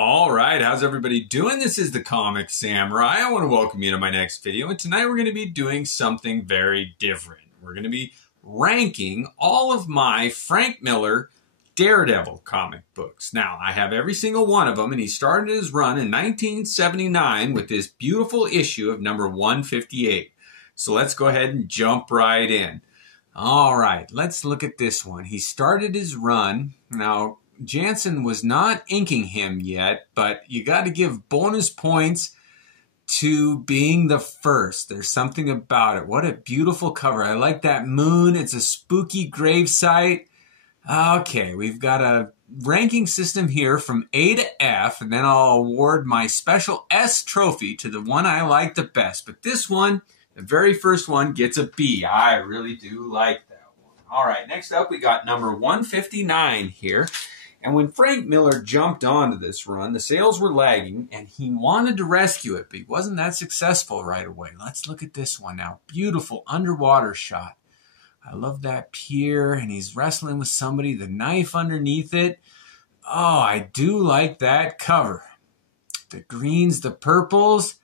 All right, how's everybody doing? This is the Comic Samurai. I want to welcome you to my next video, and tonight we're going to be doing something very different. We're going to be ranking all of my Frank Miller Daredevil comic books. Now, I have every single one of them, and he started his run in 1979 with this beautiful issue of number 158. So let's go ahead and jump right in. All right, let's look at this one. He started his run. Now, Jansen was not inking him yet, but you got to give bonus points to being the first. There's something about it. What a beautiful cover. I like that moon. It's a spooky gravesite. Okay, we've got a ranking system here from A to F, and then I'll award my special S trophy to the one I like the best. But this one, the very first one, gets a B. I really do like that one. All right, next up we got number 159 here. And when Frank Miller jumped onto this run, the sales were lagging, and he wanted to rescue it, but he wasn't that successful right away. Let's look at this one now. Beautiful underwater shot. I love that pier, and he's wrestling with somebody, the knife underneath it. Oh, I do like that cover. The greens, the purples.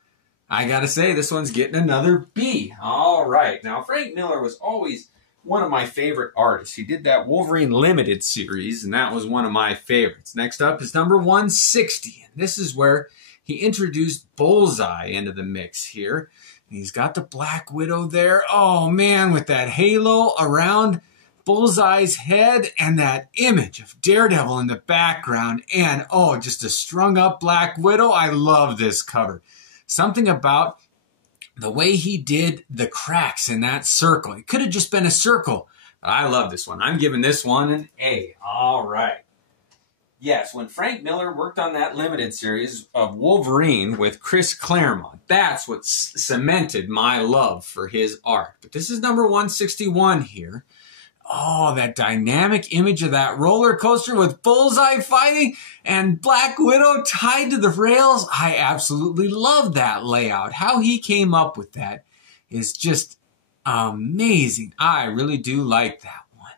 I gotta say, this one's getting another B. All right. Now, Frank Miller was always one of my favorite artists. He did that Wolverine Limited series, and that was one of my favorites. Next up is number 160. And this is where he introduced Bullseye into the mix here. And he's got the Black Widow there. Oh, man, with that halo around Bullseye's head and that image of Daredevil in the background. And, oh, just a strung-up Black Widow. I love this cover. Something about the way he did the cracks in that circle. It could have just been a circle, but I love this one. I'm giving this one an A. All right. Yes, when Frank Miller worked on that limited series of Wolverine with Chris Claremont, that's what cemented my love for his art. But this is number 161 here. Oh, that dynamic image of that roller coaster with Bullseye fighting and Black Widow tied to the rails. I absolutely love that layout. How he came up with that is just amazing. I really do like that one.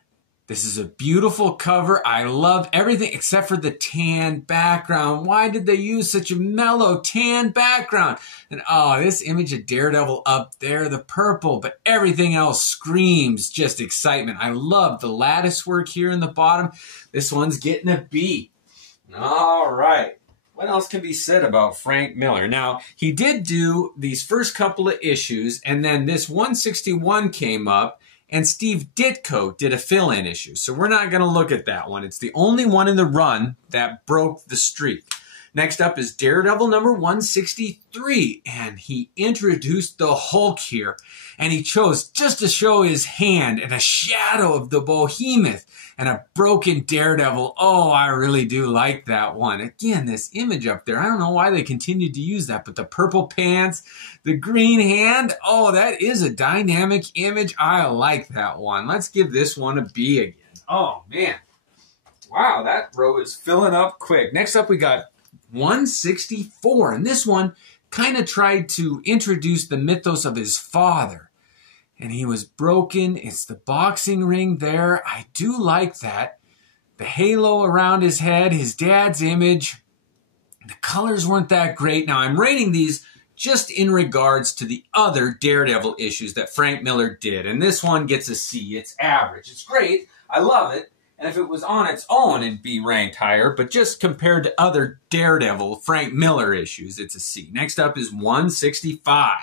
This is a beautiful cover. I love everything except for the tan background. Why did they use such a mellow tan background? And oh, this image of Daredevil up there, the purple, but everything else screams just excitement. I love the lattice work here in the bottom. This one's getting a B. All right. What else can be said about Frank Miller? Now, he did do these first couple of issues, and then this 161 came up, and Steve Ditko did a fill-in issue. So we're not going to look at that one. It's the only one in the run that broke the streak. Next up is Daredevil number 163, and he introduced the Hulk here, and he chose just to show his hand and a shadow of the behemoth and a broken Daredevil. Oh, I really do like that one. Again, this image up there, I don't know why they continued to use that, but the purple pants, the green hand, oh, that is a dynamic image. I like that one. Let's give this one a B again. Oh, man. Wow, that row is filling up quick. Next up, we got 164, and this one kind of tried to introduce the mythos of his father, and he was broken. It's the boxing ring there. I do like that. The halo around his head, his dad's image. The colors weren't that great. Now, I'm rating these just in regards to the other Daredevil issues that Frank Miller did, and this one gets a C. It's average. It's great. I love it. And if it was on its own, it'd be ranked higher. But just compared to other Daredevil Frank Miller issues, it's a C. Next up is 165.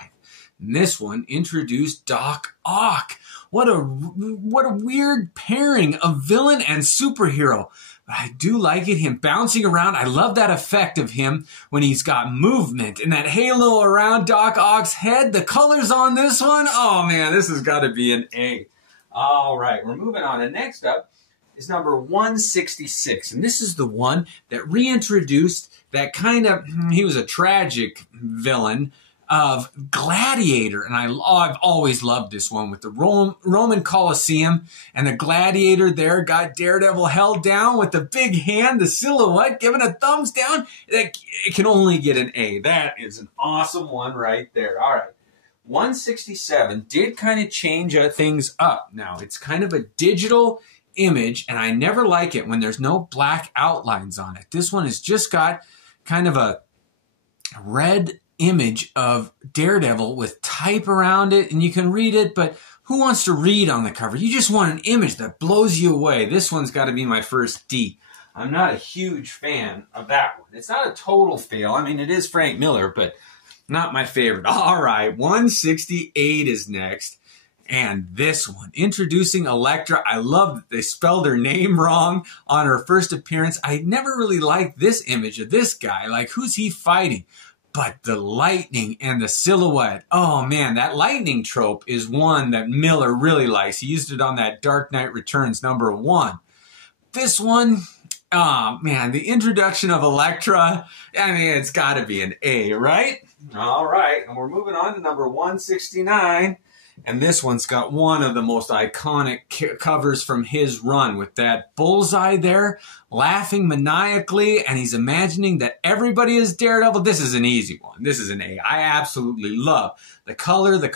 And this one introduced Doc Ock. What a weird pairing of villain and superhero. But I do like it, him bouncing around. I love that effect of him when he's got movement. And that halo around Doc Ock's head. The colors on this one. Oh, man, this has got to be an A. All right, we're moving on. And next up is number 166. And this is the one that reintroduced that kind of, he was a tragic villain of Gladiator. And I've always loved this one with the Roman Colosseum and the Gladiator there got Daredevil held down with the big hand, the silhouette, giving a thumbs down. It can only get an A. That is an awesome one right there. All right. 167 did kind of change things up. Now, it's kind of a digital image, and I never like it when there's no black outlines on it. This one has just got kind of a red image of Daredevil with type around it, and you can read it, but who wants to read on the cover? You just want an image that blows you away. This one's got to be my first D. I'm not a huge fan of that one. It's not a total fail. I mean, it is Frank Miller, but not my favorite. All right, 168 is next. And this one, introducing Elektra. I love that they spelled her name wrong on her first appearance. I never really liked this image of this guy. Like, who's he fighting? But the lightning and the silhouette. Oh, man, that lightning trope is one that Miller really likes. He used it on that Dark Knight Returns #1. This one, oh, man, the introduction of Elektra. I mean, it's got to be an A, right? All right, and we're moving on to number 169. And this one's got one of the most iconic covers from his run with that bullseye there, laughing maniacally, and he's imagining that everybody is Daredevil. This is an easy one. This is an A. I absolutely love the color, the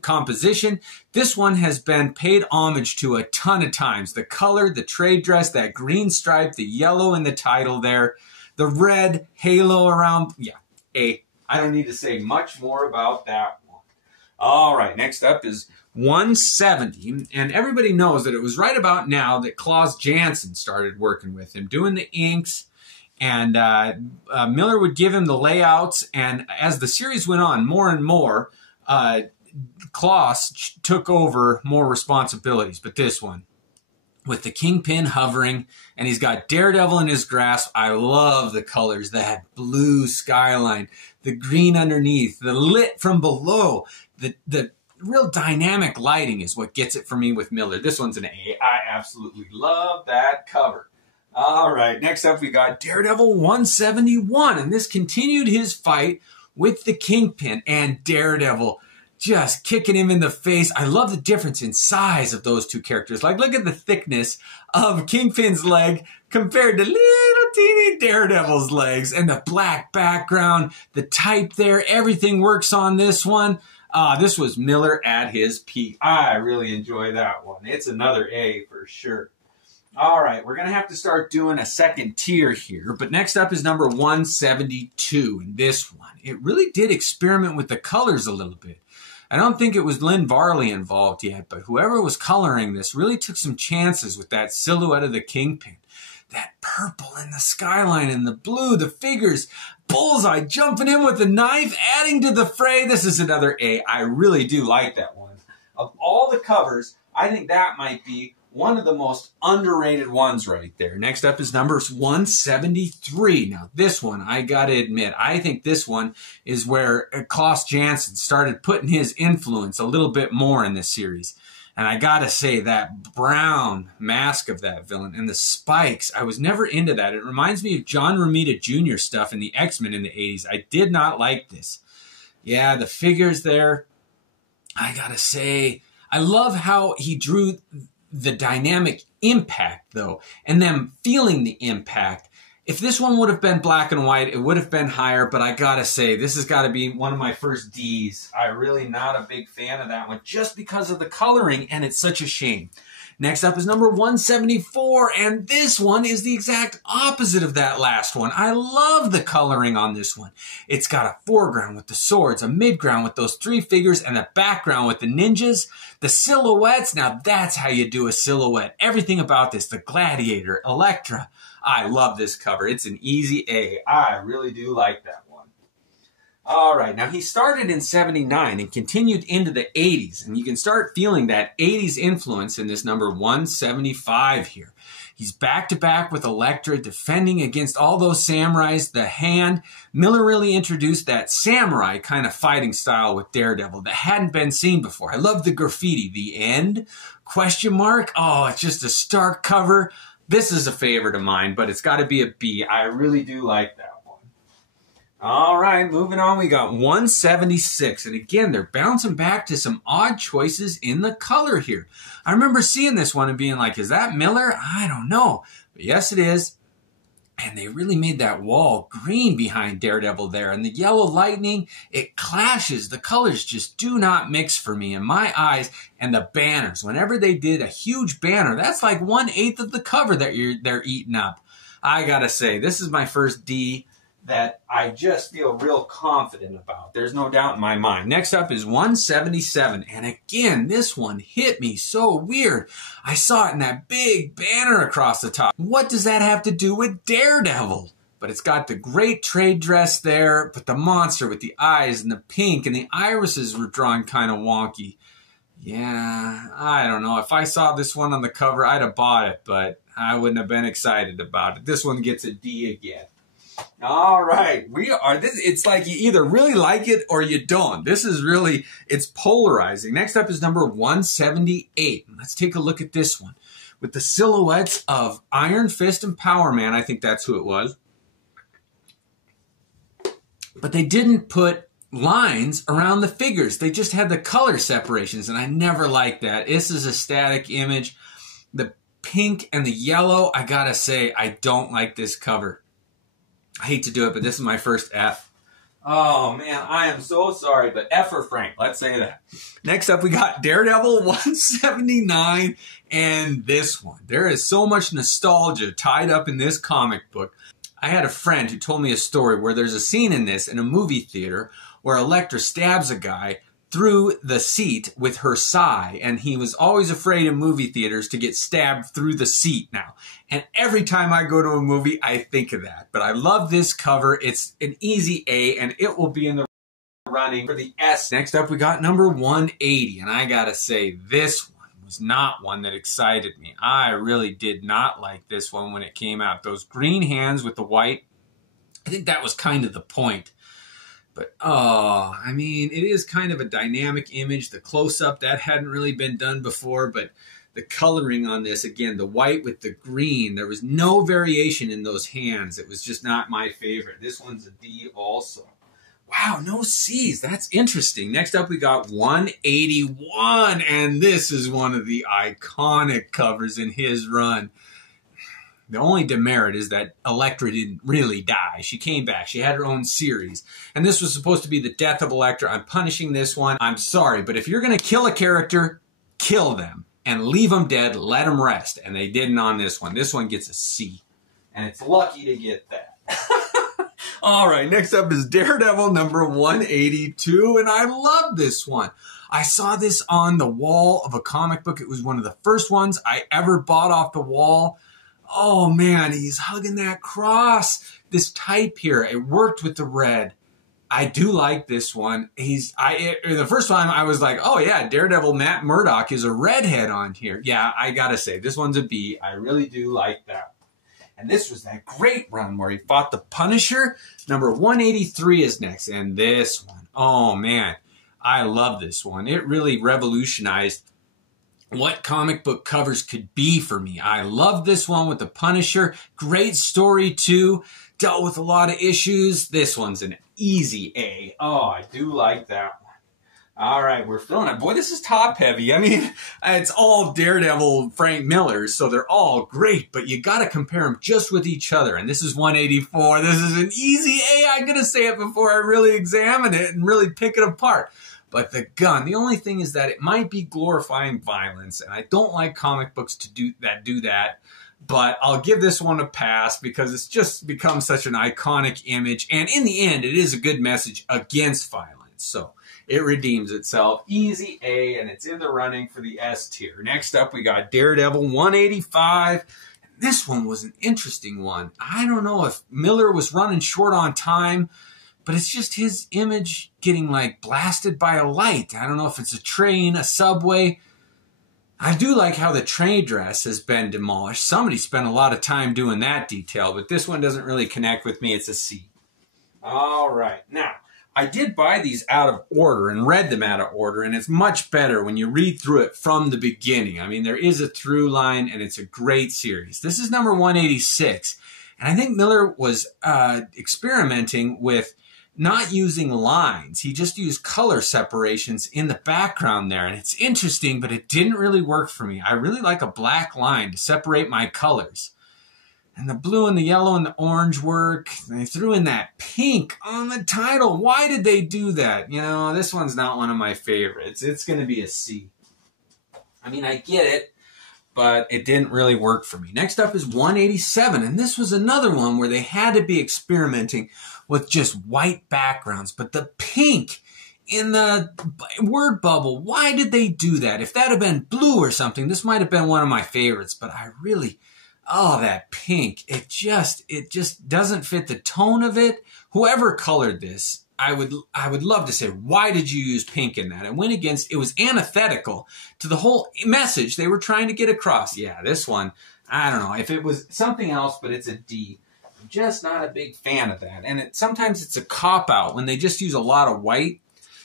composition. This one has been paid homage to a ton of times. The color, the trade dress, that green stripe, the yellow in the title there, the red halo around. Yeah, A. I don't need to say much more about that. All right, next up is 170, and everybody knows that it was right about now that Klaus Janson started working with him, doing the inks, and Miller would give him the layouts, and as the series went on, more and more, Klaus took over more responsibilities, but this one, with the Kingpin hovering, and he's got Daredevil in his grasp. I love the colors, that blue skyline, the green underneath, the lit from below. The real dynamic lighting is what gets it for me with Miller. This one's an A. I absolutely love that cover. All right, next up we got Daredevil 171, and this continued his fight with the Kingpin and Daredevil just kicking him in the face. I love the difference in size of those two characters. Like, look at the thickness of Kingpin's leg compared to little teeny Daredevil's legs, and the black background, the type there, everything works on this one. This was Miller at his peak. I really enjoy that one. It's another A for sure. All right, we're going to have to start doing a second tier here, but next up is number 172, and this one, it really did experiment with the colors a little bit. I don't think it was Lynn Varley involved yet, but whoever was coloring this really took some chances with that silhouette of the Kingpin. That purple and the skyline and the blue, the figures, bullseye jumping in with the knife, adding to the fray. This is another A. I really do like that one. Of all the covers, I think that might be one of the most underrated ones right there. Next up is number 173. Now, this one, I got to admit, I think this one is where Klaus Janson started putting his influence a little bit more in this series. And I got to say, that brown mask of that villain and the spikes, I was never into that. It reminds me of John Romita Jr. stuff in the X-Men in the 80s. I did not like this. Yeah, the figures there, I got to say, I love how he drew the dynamic impact, though, and them feeling the impact. If this one would have been black and white, it would have been higher, but I gotta say, this has got to be one of my first Ds. I'm really not a big fan of that one, just because of the coloring, and it's such a shame. Next up is number 174, and this one is the exact opposite of that last one. I love the coloring on this one. It's got a foreground with the swords, a midground with those three figures, and a background with the ninjas. The silhouettes, now that's how you do a silhouette. Everything about this, the Gladiator, Elektra. I love this cover. It's an easy A. I really do like that one. All right, now he started in 79 and continued into the 80s, and you can start feeling that 80s influence in this number 175 here. He's back-to-back with Elektra, defending against all those samurais, the hand. Miller really introduced that samurai kind of fighting style with Daredevil that hadn't been seen before. I love the graffiti. The end? Question mark? Oh, it's just a stark cover. This is a favorite of mine, but it's got to be a B. I really do like that one. All right, moving on, we got 176. And again, they're bouncing back to some odd choices in the color here. I remember seeing this one and being like, is that Miller? I don't know. But yes, it is. And they really made that wall green behind Daredevil there. And the yellow lightning, it clashes. The colors just do not mix for me in my eyes. And the banners, whenever they did a huge banner, that's like 1/8 of the cover that they're eating up. I gotta say, this is my first D. that I just feel real confident about. There's no doubt in my mind. Next up is 177. And again, this one hit me so weird. I saw it in that big banner across the top. What does that have to do with Daredevil? But it's got the great trade dress there, but the monster with the eyes and the pink and the irises were drawn kind of wonky. Yeah, I don't know. If I saw this one on the cover, I'd have bought it, but I wouldn't have been excited about it. This one gets a D again. All right, it's like you either really like it or you don't. This is really, it's polarizing. Next up is number 178. Let's take a look at this one. With the silhouettes of Iron Fist and Power Man, I think that's who it was. But they didn't put lines around the figures. They just had the color separations, and I never liked that. This is a static image. The pink and the yellow, I gotta say, I don't like this cover. I hate to do it, but this is my first F. Oh, man, I am so sorry, but F for Frank. Let's say that. Next up, we got Daredevil 179 and this one. There is so much nostalgia tied up in this comic book. I had a friend who told me a story where there's a scene in this in a movie theater where Elektra stabs a guy through the seat with her sai, and he was always afraid in movie theaters to get stabbed through the seat now. And every time I go to a movie, I think of that. But I love this cover. It's an easy A, and it will be in the running for the S. Next up, we got number 180, and I gotta say, this one was not one that excited me. I really did not like this one when it came out. Those green hands with the white, I think that was kind of the point. But, oh, I mean, it is kind of a dynamic image. The close-up, that hadn't really been done before, but the coloring on this, again, the white with the green, there was no variation in those hands. It was just not my favorite. This one's a D also. Wow, no C's. That's interesting. Next up, we got 181, and this is one of the iconic covers in his run. The only demerit is that Elektra didn't really die. She came back. She had her own series. And this was supposed to be the death of Elektra. I'm punishing this one. I'm sorry, but if you're going to kill a character, kill them. And leave them dead. Let them rest. And they didn't on this one. This one gets a C. And it's lucky to get that. All right, next up is Daredevil number 182. And I love this one. I saw this on the wall of a comic book. It was one of the first ones I ever bought off the wall. Oh man, he's hugging that cross. This type here, it worked with the red. I do like this one. The first time I was like, oh yeah, Daredevil Matt Murdock is a redhead on here. Yeah, I gotta say, this one's a B. I really do like that. And this was that great run where he fought the Punisher. Number 183 is next. And this one, oh man, I love this one. It really revolutionized what comic book covers could be for me. I love this one with the Punisher. Great story too. Dealt with a lot of issues. This one's an easy A. Oh, I do like that one. All right, we're filling it. Boy, this is top heavy. I mean, it's all Daredevil Frank Miller, so they're all great, but you got to compare them just with each other. And this is 184. This is an easy A. I'm going to say it before I really examine it and really pick it apart. But the gun, the only thing is that it might be glorifying violence, and I don't like comic books to do that. But I'll give this one a pass because it's just become such an iconic image. And in the end, it is a good message against violence. So it redeems itself. Easy A, and it's in the running for the S tier. Next up, we got Daredevil 185. This one was an interesting one. I don't know if Miller was running short on time, but it's just his image getting like blasted by a light. I don't know if it's a train, a subway. I do like how the train dress has been demolished. Somebody spent a lot of time doing that detail, but this one doesn't really connect with me. It's a C. All right. Now, I did buy these out of order and read them out of order, and it's much better when you read through it from the beginning. I mean, there is a through line, and it's a great series. This is number 186, and I think Miller was experimenting with not using lines. He just used color separations in the background there. And it's interesting, but it didn't really work for me. I really like a black line to separate my colors. And the blue and the yellow and the orange work. They threw in that pink on the title. Why did they do that? You know, this one's not one of my favorites. It's going to be a C. I mean, I get it. but it didn't really work for me. Next up is 187, and this was another one where they had to be experimenting with just white backgrounds, but the pink in the word bubble, why did they do that? If that had been blue or something, this might have been one of my favorites, but I really, oh, that pink, it just doesn't fit the tone of it. Whoever colored this, I would love to say, why did you use pink in that? It went against, it was antithetical to the whole message they were trying to get across. Yeah, this one, I don't know. If it was something else, but it's a D, I'm just not a big fan of that. And sometimes it's a cop-out when they just use a lot of white.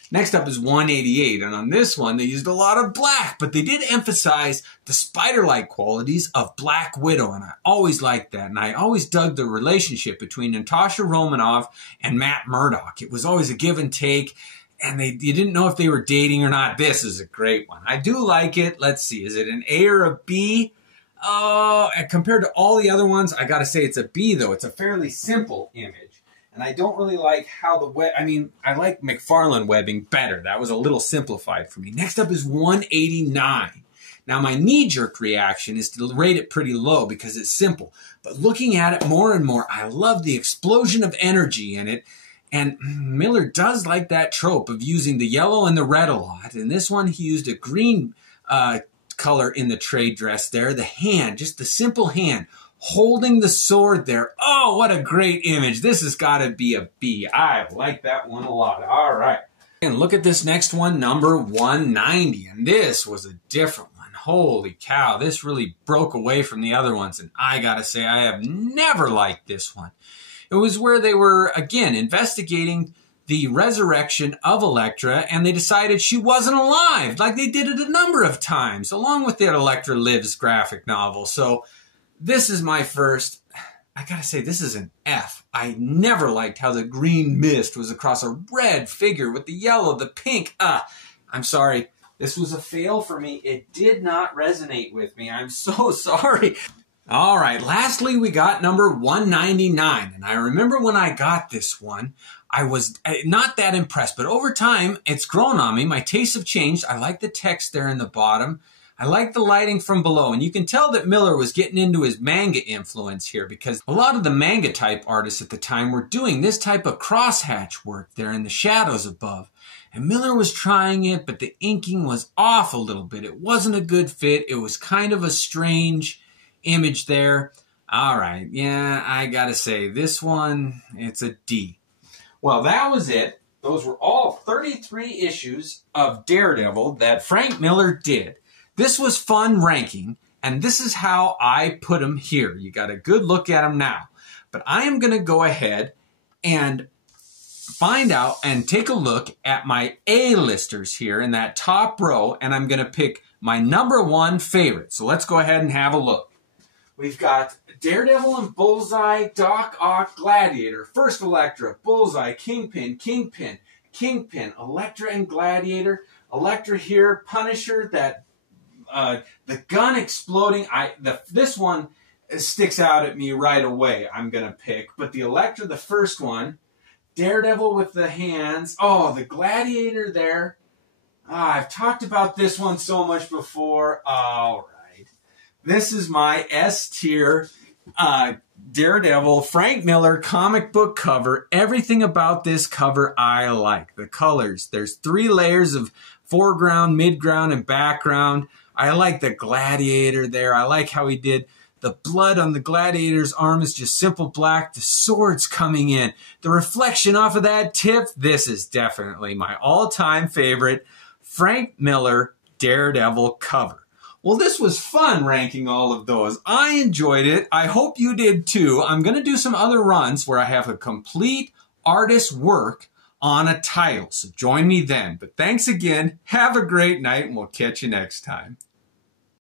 Next up is 188, and on this one, they used a lot of black, but they did emphasize the spider-like qualities of Black Widow, and I always liked that, and I always dug the relationship between Natasha Romanoff and Matt Murdock. It was always a give and take, and you didn't know if they were dating or not. This is a great one. I do like it. Let's see, is it an A or a B? Oh, compared to all the other ones, I gotta say it's a B, though. It's a fairly simple image. And I don't really like how I like McFarlane webbing better. That was a little simplified for me. Next up is 189. Now, my knee-jerk reaction is to rate it pretty low because it's simple. But looking at it more and more, I love the explosion of energy in it. And Miller does like that trope of using the yellow and the red a lot. In this one, he used a green color in the trade dress there. The hand, just the simple hand, holding the sword there. Oh, what a great image. This has got to be a B. I like that one a lot. All right. And look at this next one, number 190. And this was a different one. Holy cow. This really broke away from the other ones. And I got to say, I have never liked this one. It was where they were, again, investigating the resurrection of Elektra, and they decided she wasn't alive, like they did it a number of times, along with their Elektra Lives graphic novel. So this is my first, I gotta say, this is an F. I never liked how the green mist was across a red figure with the yellow, the pink. I'm sorry. This was a fail for me. It did not resonate with me. I'm so sorry. All right, lastly, we got number 199. And I remember when I got this one, I was not that impressed. But over time, it's grown on me. My tastes have changed. I like the text there in the bottom. I like the lighting from below, and you can tell that Miller was getting into his manga influence here because a lot of the manga type artists at the time were doing this type of crosshatch work there in the shadows above. And Miller was trying it, but the inking was off a little bit. It wasn't a good fit. It was kind of a strange image there. All right, yeah, I gotta say, this one, it's a D. Well, that was it. Those were all 33 issues of Daredevil that Frank Miller did. This was fun ranking, and this is how I put them here. You got a good look at them now. But I am going to go ahead and find out and take a look at my A-listers here in that top row, and I'm going to pick my number one favorite. So let's go ahead and have a look. We've got Daredevil and Bullseye, Doc Ock, Gladiator, First Elektra, Bullseye, Kingpin, Elektra and Gladiator, Elektra here, Punisher, that the gun exploding. This one sticks out at me right away. I'm gonna pick, but the Elektra, the first one, Daredevil with the hands. Oh, the Gladiator there. I've talked about this one so much before. All right, this is my S tier Daredevil Frank Miller comic book cover. Everything about this cover I like. The colors. There's 3 layers of foreground, midground, and background. I like the Gladiator there. I like how he did the blood on the Gladiator's arm is just simple black. The sword's coming in. The reflection off of that tip. This is definitely my all-time favorite Frank Miller Daredevil cover. Well, this was fun ranking all of those. I enjoyed it. I hope you did too. I'm going to do some other runs where I have a complete artist's work on a title. So join me then. But thanks again. Have a great night, and we'll catch you next time.